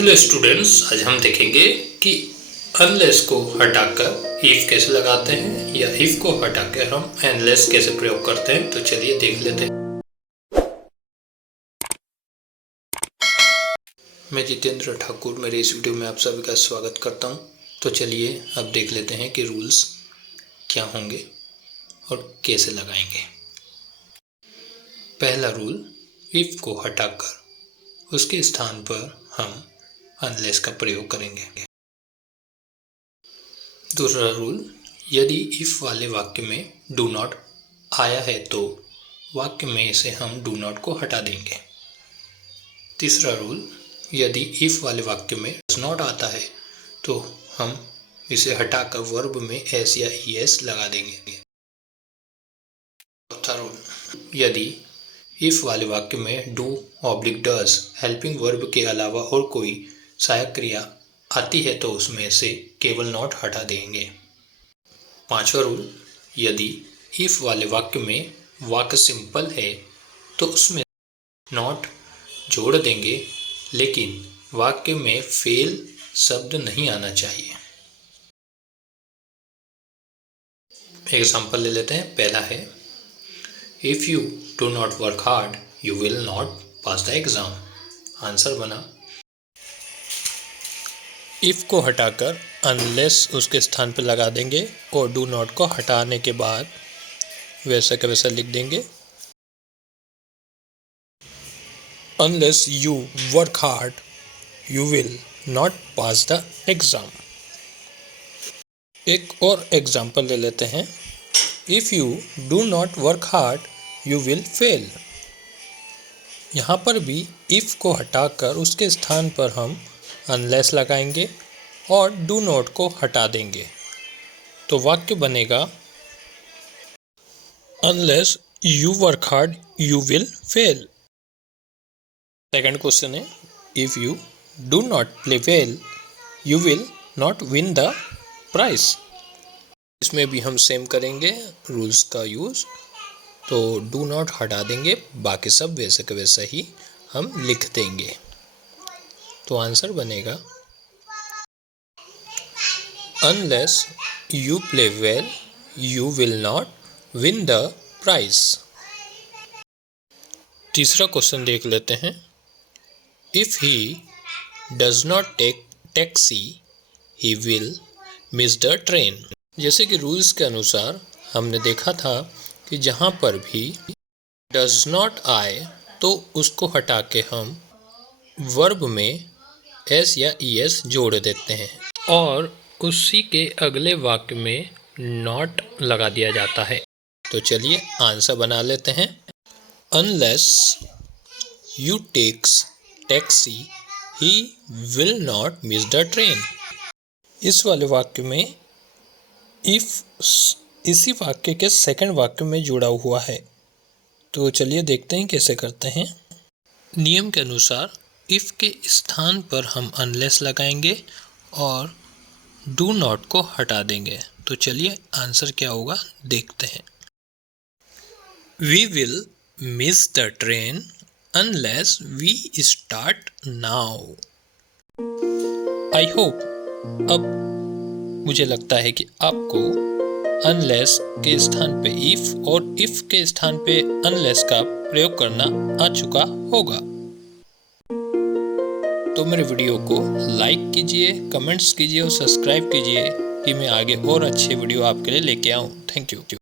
Hello students, आज हम देखेंगे कि अनलेस को हटाकर इफ कैसे लगाते हैं या इफ को हटाकर हम अनलेस कैसे प्रयोग करते हैं। तो चलिए देख लेते हैं। मैं जितेंद्र ठाकुर, मेरे इस वीडियो में आप सभी का स्वागत करता हूं। तो चलिए अब देख लेते हैं कि रूल्स क्या होंगे और कैसे लगाएंगे। पहला रूल, इफ को हटाकर उसके स्थान पर हम अनलेस का प्रयोग करेंगे। दूसरा रूल, यदि इफ वाले वाक्य में डू नॉट आया है तो वाक्य में से हम डू नॉट को हटा देंगे। तीसरा रूल, यदि इफ वाले वाक्य में डज नॉट आता है तो हम इसे हटाकर वर्ब में एस या ईएस लगा देंगे। चौथा रूल, यदि इफ वाले वाक्य में do oblique does helping verb के अलावा और कोई सहायक क्रिया आती है तो उसमें से केवल नॉट हटा देंगे। पांचवा रूल, यदि इफ वाले वाक्य में वाक्य सिंपल है तो उसमें नॉट जोड़ देंगे, लेकिन वाक्य में फेल शब्द नहीं आना चाहिए। एग्जाम्पल ले लेते हैं। पहला है, if you do not work hard you will not pass the exam. Answer बना, इफ को हटाकर अनलेस उसके स्थान पर लगा देंगे और डू नॉट को हटाने के बाद वैसा का वैसा लिख देंगे। Unless you work hard you will not pass the exam. एक और एग्जाम्पल ले लेते हैं। If you do not work hard you will fail. यहाँ पर भी इफ को हटाकर उसके स्थान पर हम अनलेस लगाएंगे और डू नॉट को हटा देंगे तो वाक्य बनेगा, unless you work hard you will fail. Second question है, if you do not play well you will not win the prize. इसमें भी हम सेम करेंगे रूल्स का यूज, तो डू नॉट हटा देंगे, बाकी सब वैसे के वैसा ही हम लिख देंगे। तो आंसर बनेगा, unless you play well you will not win the prize. तीसरा क्वेश्चन देख लेते हैं। If he does not take taxi he will miss the train. जैसे कि रूल्स के अनुसार हमने देखा था कि जहाँ पर भी डज नॉट आए तो उसको हटा के हम वर्ब में एस या ईएस जोड़ देते हैं और उसी के अगले वाक्य में नॉट लगा दिया जाता है। तो चलिए आंसर बना लेते हैं। Unless you takes taxi he will not miss the train. इस वाले वाक्य में इफ इसी वाक्य के सेकंड वाक्य में जुड़ा हुआ है। तो चलिए देखते हैं कैसे करते हैं। नियम के अनुसार इफ के स्थान पर हम अनलेस लगाएंगे और डू नॉट को हटा देंगे। तो चलिए आंसर क्या होगा देखते हैं। We will miss the train unless we start now. I hope अब मुझे लगता है कि आपको अनलेस के स्थान पे इफ और इफ के स्थान पे अनलेस का प्रयोग करना आ चुका होगा। तो मेरे वीडियो को लाइक कीजिए, कमेंट्स कीजिए और सब्सक्राइब कीजिए कि मैं आगे और अच्छे वीडियो आपके लिए लेके आऊँ। Thank you.